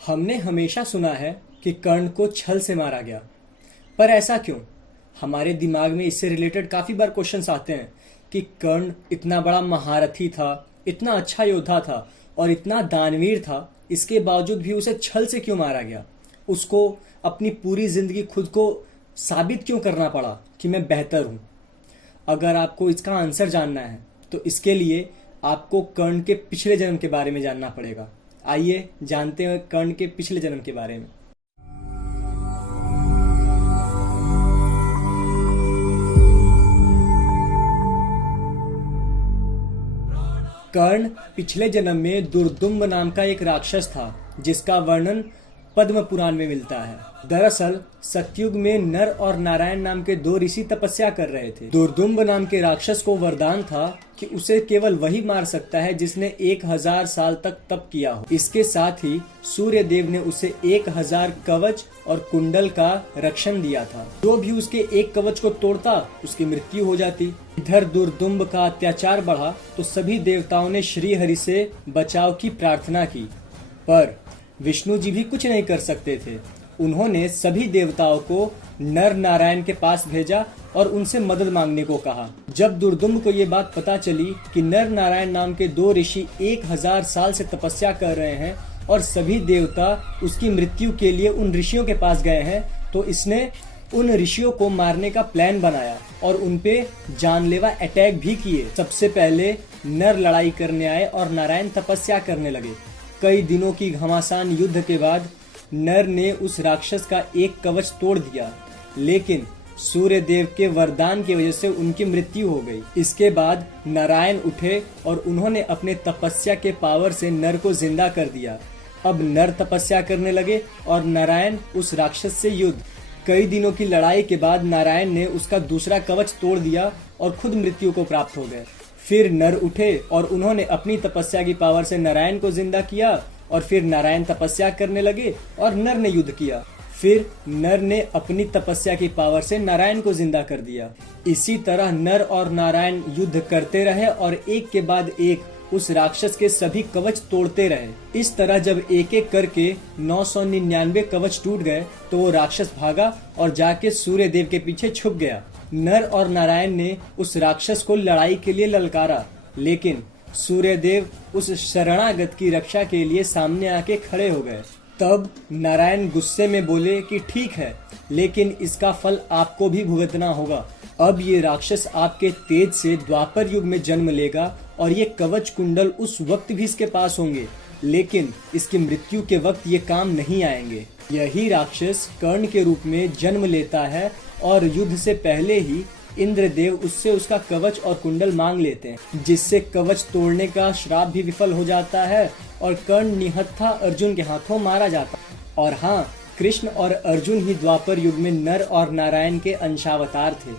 हमने हमेशा सुना है कि कर्ण को छल से मारा गया, पर ऐसा क्यों? हमारे दिमाग में इससे रिलेटेड काफ़ी बार क्वेश्चंस आते हैं कि कर्ण इतना बड़ा महारथी था, इतना अच्छा योद्धा था और इतना दानवीर था, इसके बावजूद भी उसे छल से क्यों मारा गया? उसको अपनी पूरी ज़िंदगी खुद को साबित क्यों करना पड़ा कि मैं बेहतर हूँ? अगर आपको इसका आंसर जानना है तो इसके लिए आपको कर्ण के पिछले जन्म के बारे में जानना पड़ेगा। आइए जानते हैं कर्ण के पिछले जन्म के बारे में। कर्ण पिछले जन्म में दुर्दुम्ब नाम का एक राक्षस था, जिसका वर्णन पद्म पुराण में मिलता है। दरअसल सतयुग में नर और नारायण नाम के दो ऋषि तपस्या कर रहे थे। दुर्दुम्ब नाम के राक्षस को वरदान था कि उसे केवल वही मार सकता है जिसने 1000 साल तक तप किया हो। इसके साथ ही सूर्य देव ने उसे 1000 कवच और कुंडल का रक्षण दिया था। जो भी उसके एक कवच को तोड़ता उसकी मृत्यु हो जाती। इधर दुर्दुम्ब का अत्याचार बढ़ा तो सभी देवताओं ने श्री हरि से बचाव की प्रार्थना की, पर विष्णु जी भी कुछ नहीं कर सकते थे। उन्होंने सभी देवताओं को नर नारायण के पास भेजा और उनसे मदद मांगने को कहा। जब दुर्दुम्ब को ये बात पता चली कि नर नारायण नाम के दो ऋषि 1000 साल से तपस्या कर रहे हैं और सभी देवता उसकी मृत्यु के लिए उन ऋषियों के पास गए हैं, तो इसने उन ऋषियों को मारने का प्लान बनाया और उनपे जानलेवा अटैक भी किए। सबसे पहले नर लड़ाई करने आए और नारायण तपस्या करने लगे। कई दिनों की घमासान युद्ध के बाद नर ने उस राक्षस का एक कवच तोड़ दिया, लेकिन सूर्य देव के वरदान की वजह से उनकी मृत्यु हो गई। इसके बाद नारायण उठे और उन्होंने अपने तपस्या के पावर से नर को जिंदा कर दिया। अब नर तपस्या करने लगे और नारायण उस राक्षस से युद्ध। कई दिनों की लड़ाई के बाद नारायण ने उसका दूसरा कवच तोड़ दिया और खुद मृत्यु को प्राप्त हो गए। फिर नर उठे और उन्होंने अपनी तपस्या की पावर से नारायण को जिंदा किया और फिर नारायण तपस्या करने लगे और नर ने युद्ध किया। फिर नर ने अपनी तपस्या की पावर से नारायण को जिंदा कर दिया। इसी तरह नर और नारायण युद्ध करते रहे और एक के बाद एक उस राक्षस के सभी कवच तोड़ते रहे। इस तरह जब एक एक करके 999 कवच टूट गए तो वो राक्षस भागा और जाके सूर्य देव के पीछे छुप गया। नर और नारायण ने उस राक्षस को लड़ाई के लिए ललकारा, लेकिन सूर्य देव उस शरणागत की रक्षा के लिए सामने आके खड़े हो गए। तब नारायण गुस्से में बोले कि ठीक है, लेकिन इसका फल आपको भी भुगतना होगा। अब ये राक्षस आपके तेज से द्वापर युग में जन्म लेगा और ये कवच कुंडल उस वक्त भी इसके पास होंगे, लेकिन इसकी मृत्यु के वक्त ये काम नहीं आएंगे। यही राक्षस कर्ण के रूप में जन्म लेता है और युद्ध से पहले ही इंद्रदेव उससे उसका कवच और कुंडल मांग लेते हैं, जिससे कवच तोड़ने का श्राप भी विफल हो जाता है और कर्ण निहत्था अर्जुन के हाथों मारा जाता है। और हाँ, कृष्ण और अर्जुन ही द्वापर युग में नर और नारायण के अंशावतार थे।